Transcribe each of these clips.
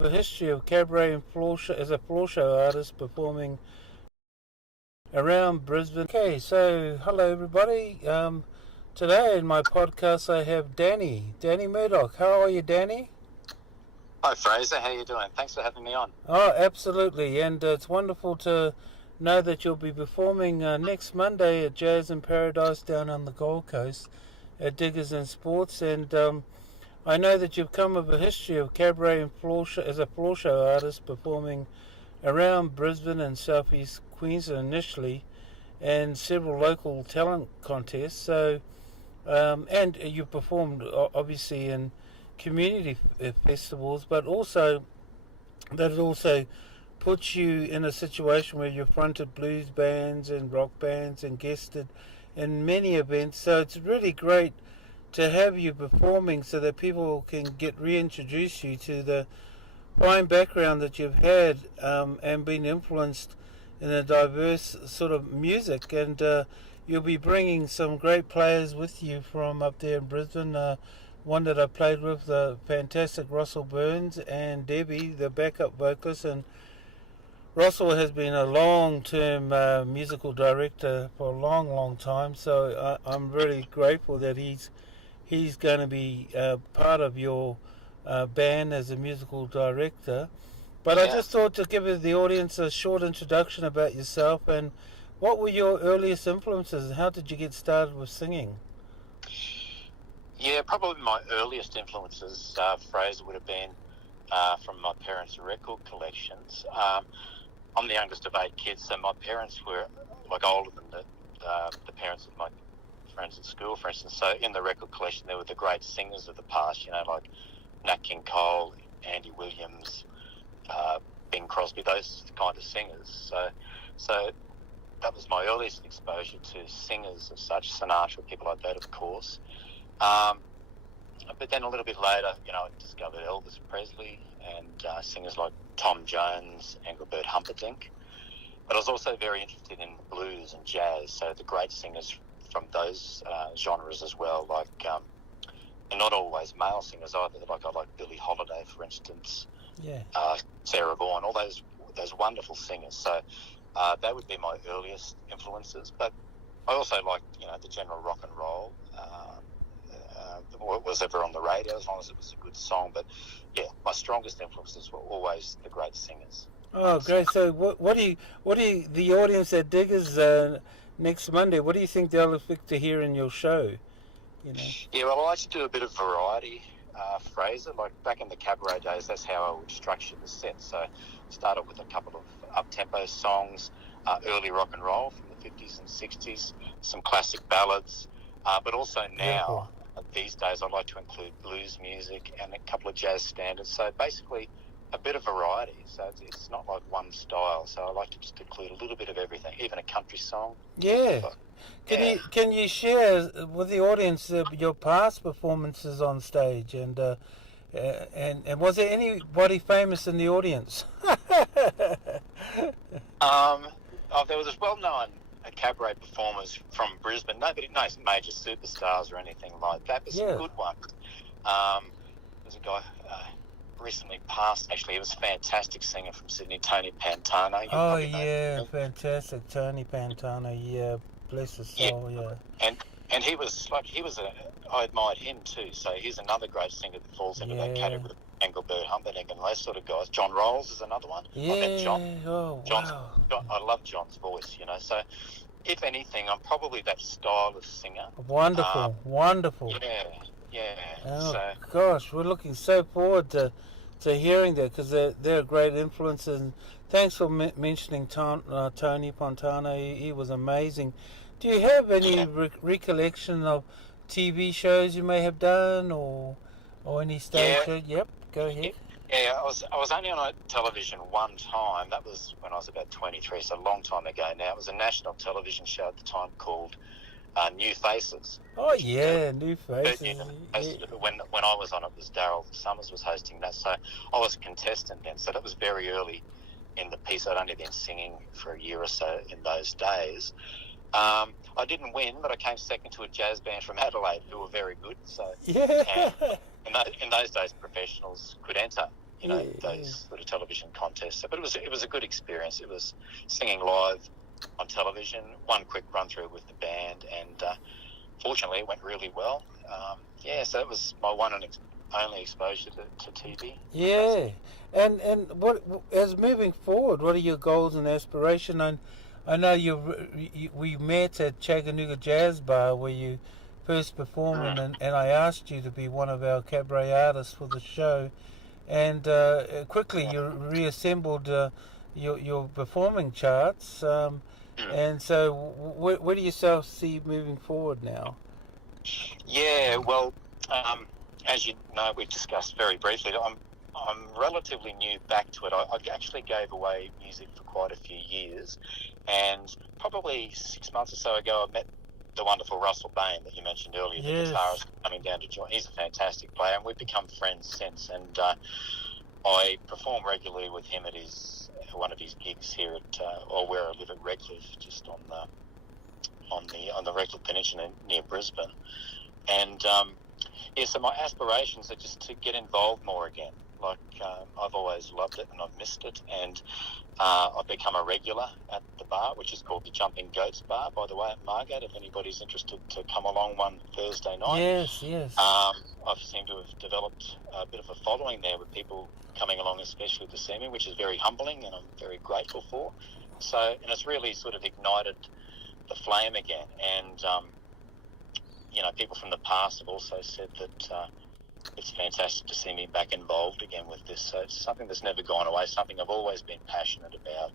The history of cabaret and floor show, as a floor show artist performing around Brisbane. Okay, so hello everybody. Today in my podcast I have Danny Murdoch. How are you, Danny? Hi Fraser, how you doing? Thanks for having me on. Oh, absolutely, and it's wonderful to know that you'll be performing next Monday at Jazz in Paradise down on the Gold Coast at Diggers and Sports, and I know that you've come with a history of cabaret and floor show, as a floor show artist performing around Brisbane and southeast Queensland initially, and several local talent contests. So, and you performed obviously in community festivals, but also that it also puts you in a situation where you've fronted blues bands and rock bands and guested in many events. So it's really great to have you performing so that people can get reintroduce you to the fine background that you've had and been influenced in a diverse sort of music, and you'll be bringing some great players with you from up there in Brisbane. One that I played with, the fantastic Russell Burns, and Debbie, the backup vocalist. And Russell has been a long-term musical director for a long time, so I'm really grateful that he's going to be part of your band as a musical director. But I just thought to give the audience a short introduction about yourself and what were your earliest influences and how did you get started with singing? Yeah, probably my earliest influences, Fraser, would have been from my parents' record collections. I'm the youngest of 8 kids, so my parents were like older than the parents of my friends at school, for instance. So in the record collection, there were the great singers of the past, like Nat King Cole, Andy Williams, Bing Crosby, those kind of singers. So that was my earliest exposure to singers of such, Sinatra, people like that, of course. But then a little bit later, I discovered Elvis Presley and singers like Tom Jones, Engelbert Humperdinck. But I was also very interested in blues and jazz, so the great singers from those genres as well, like, and not always male singers either, I like Billie Holiday, for instance, Sarah Vaughan, all those wonderful singers. So that would be my earliest influences. But I also liked, the general rock and roll, what was ever on the radio, as long as it was a good song. But yeah, my strongest influences were always the great singers. Oh, great! So, what do you, the audience at Diggers next Monday? What do you think they'll expect to hear in your show? Yeah, well, I like to do a bit of variety, Fraser. Like back in the cabaret days, that's how I would structure the set. So, started with a couple of up-tempo songs, early rock and roll from the 50s and 60s, some classic ballads, but also now. These days, I like to include blues music and a couple of jazz standards. So basically, a bit of variety. So it's not like one style. So I like to just include a little bit of everything, even a country song. Yeah. Can you share with the audience your past performances on stage and was there anybody famous in the audience? There was well-known cabaret performers from Brisbane. No major superstars or anything like that, but some good ones. There's a guy recently passed, actually. He was a fantastic singer from Sydney, Tony Pantano. Oh, yeah, fantastic. Tony Pantano, yeah. Bless his soul, yeah. And I admired him too, so he's another great singer that falls into that category. Engelbert Humperdinck and those sort of guys. John Rolls is another one. Yeah, I met John. Wow. I love John's voice, so if anything, I'm probably that style of singer. Wonderful. Yeah. Oh, gosh, we're looking so forward to hearing that because they're great influences. And thanks for mentioning Tony Pantano. He was amazing. Do you have any recollection of TV shows you may have done or any stage show? Yep, go ahead. Yeah, I was only on television one time. That was when I was about 23, so a long time ago now. It was a national television show at the time called New Faces. Oh, yeah, New Faces. When I was on it, was Daryl Summers was hosting that, so I was a contestant then. So that was very early in the piece. I'd only been singing for a year or so in those days. I didn't win, but I came second to a jazz band from Adelaide who were very good. So, yeah. And in those days, professionals could enter Yeah, those sort of television contests. But it was a good experience. It was singing live on television, one quick run through with the band, and fortunately it went really well. So that was my one and only exposure to TV. yeah. And what, as moving forward, what are your goals and aspirations? I know we met at Chattanooga Jazz Bar where you first performed, and I asked you to be one of our cabaret artists for the show, and quickly you reassembled your performing charts. And so, where do you yourself see moving forward now? Yeah, well, as you know, we've discussed very briefly. I'm relatively new back to it. I actually gave away music for quite a few years, and probably 6 months or so ago, I met the wonderful Russell Bain that you mentioned earlier, Yes. the guitarist coming down to join. He's a fantastic player, and we've become friends since. And I perform regularly with him at one of his gigs here at where I live at Redcliffe, just on the Redcliffe Peninsula near Brisbane. And so my aspirations are just to get involved more again. Like I've always loved it and I've missed it, and I've become a regular at the bar, which is called the Jumping Goats Bar, by the way, at Margate, if anybody's interested to come along one Thursday night. Yes. I've seemed to have developed a bit of a following there with people coming along especially to see me, which is very humbling and I'm very grateful for. So, and it's really sort of ignited the flame again, and people from the past have also said that it's fantastic to see me back involved again with this. So it's something that's never gone away, something I've always been passionate about.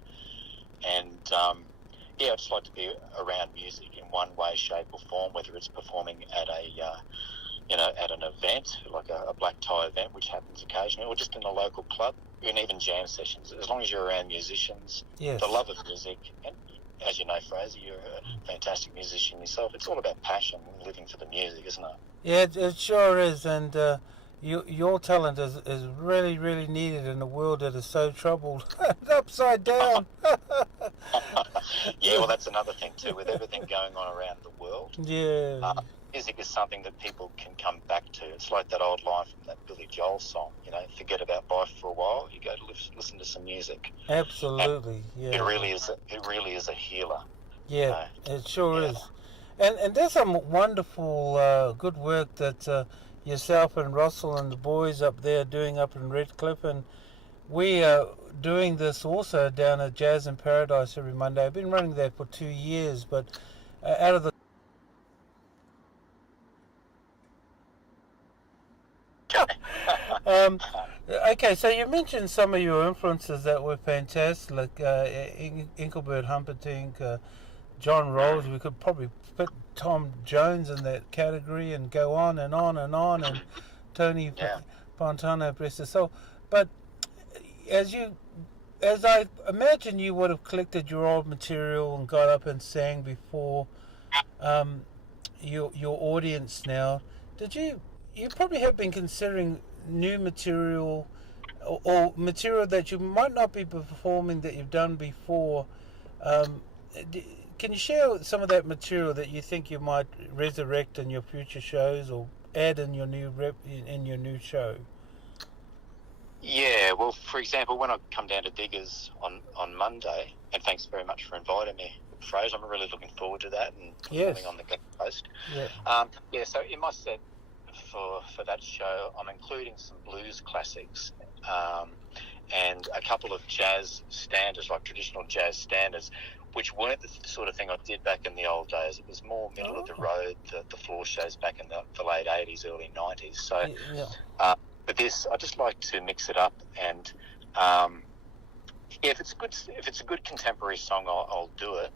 And I'd just like to be around music in one way, shape or form, whether it's performing at at an event, like a black tie event, which happens occasionally, or just in a local club, and even jam sessions. As long as you're around musicians, Yes. the love of music, and as you know, Fraser, you're a fantastic musician yourself. It's all about passion and living for the music, isn't it? Yeah, it sure is, and your talent is really, really needed in a world that is so troubled, upside down. Yeah, well, that's another thing too, with everything going on around the world. Yeah. Music is something that people can come back to. It's like that old line from that Billy Joel song, forget about life for a while, you go to listen to some music. Absolutely, And yeah. It really is a healer. Yeah, it sure is. And there's some wonderful good work that yourself and Russell and the boys up there are doing up in Redcliffe, and we are doing this also down at Jazz in Paradise every Monday. I've been running that for 2 years, but out of the okay, so you mentioned some of your influences that were fantastic, like Engelbert Humperdinck, John Rawls. We could probably put Tom Jones in that category and go on and on and on, and Tony Fontana, bless his soul. But as I imagine you would have collected your old material and got up and sang before your audience now, did you probably have been considering new material or material that you might not be performing that you've done before? Can you share some of that material that you think you might resurrect in your future shows or add in your new show? Yeah, well, for example, when I come down to Diggers on Monday, and thanks very much for inviting me, Fraser, I'm really looking forward to that and performing on the Gold Coast. Yeah. So in my set for that show, I'm including some blues classics and a couple of jazz standards, like traditional jazz standards, which weren't the sort of thing I did back in the old days. It was more middle of the road, the floor shows back in the late 80s, early 90s. So but this, I just like to mix it up, and if it's a good contemporary song, I'll do it.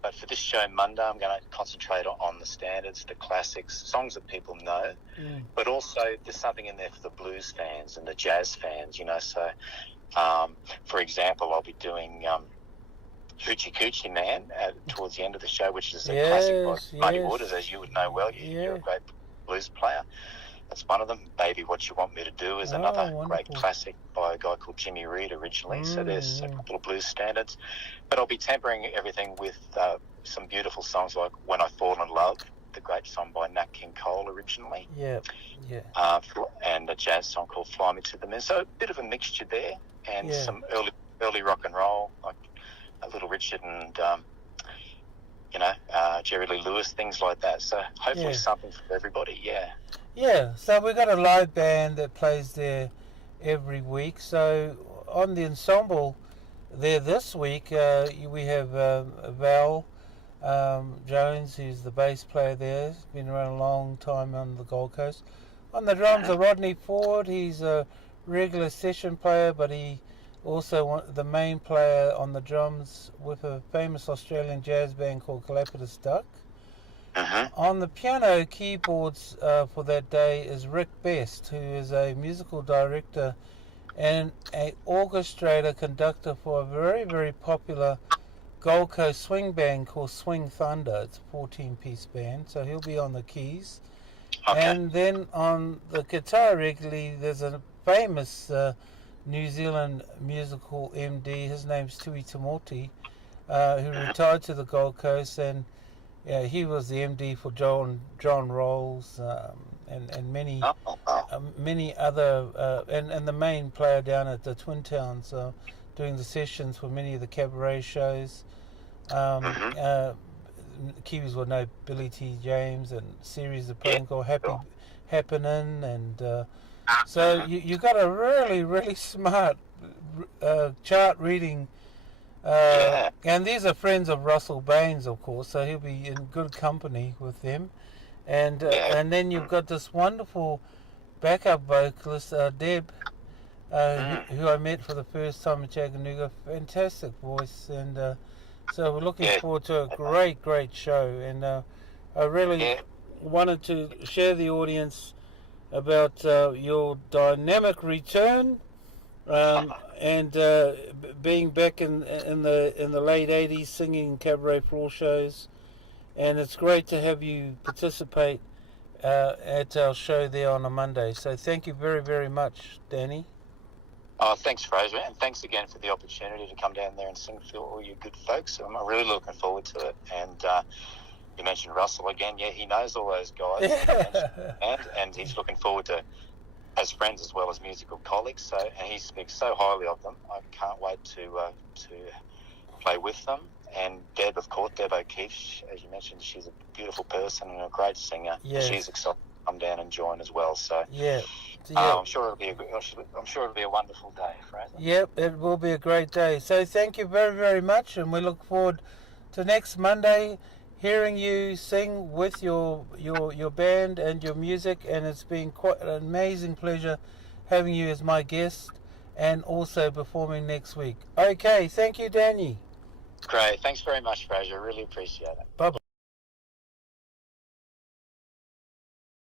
But for this show Monday, I'm going to concentrate on the standards, the classics, songs that people know. But also there's something in there for the blues fans and the jazz fans, So, for example, I'll be doing Hoochie Coochie Man towards the end of the show, which is a classic by Muddy Waters, as you would know well. You're a great blues player. That's one of them. Baby, What You Want Me to Do is another great classic by a guy called Jimmy Reed originally. So there's a couple of blues standards. But I'll be tempering everything with some beautiful songs like When I Fall in Love, the great song by Nat King Cole originally. Yeah. and a jazz song called Fly Me to the Moon. So a bit of a mixture there, and Yeah. some early rock and roll, like Little Richard and Jerry Lee Lewis, things like that. So hopefully something for everybody. Yeah. Yeah, so we've got a live band that plays there every week. So on the ensemble there this week, we have Val Jones, who's the bass player there. He's been around a long time on the Gold Coast. On the drums are Rodney Ford. He's a regular session player, but he also the main player on the drums with a famous Australian jazz band called Galapagos Duck. On the piano keyboards for that day is Rick Best, who is a musical director and an orchestrator conductor for a very, very popular Gold Coast swing band called Swing Thunder. It's a 14-piece band, so he'll be on the keys. Okay. And then on the guitar regularly, there's a famous New Zealand musical MD. His name's Tui Tamoti, who retired to the Gold Coast, and he was the MD for John Rolls and many many other and the main player down at the Twin Towns, doing the sessions for many of the cabaret shows. Kiwis will know Billy T. James and series of playing called Happening, and so you got a really, really smart chart reading. And these are friends of Russell Baines, of course, so he'll be in good company with them. And then you've got this wonderful backup vocalist, Deb, who I met for the first time in Chattanooga. Fantastic voice, and so we're looking forward to a great show. And I really wanted to share the audience about your dynamic return. And being back in the late 80s singing cabaret floor shows, and it's great to have you participate at our show there on a Monday. So thank you very, very much, Danny. Oh, thanks, Fraser, and thanks again for the opportunity to come down there and sing for all you good folks. I'm really looking forward to it. And you mentioned Russell again. Yeah, he knows all those guys, and he's looking forward to, as friends as well as musical colleagues. So, and he speaks so highly of them. I can't wait to play with them. And Deb, of course, Deb O'Keefe, as you mentioned, she's a beautiful person and a great singer. Yes. She's excited to come down and join as well. So, I'm sure it'll be a wonderful day, Fraser. Yep, it will be a great day. So thank you very, very much, and we look forward to next Monday hearing you sing with your band and your music, and it's been quite an amazing pleasure having you as my guest and also performing next week. Okay, thank you, Danny. Great. Thanks very much, Fraser. Really appreciate it. Bye-bye.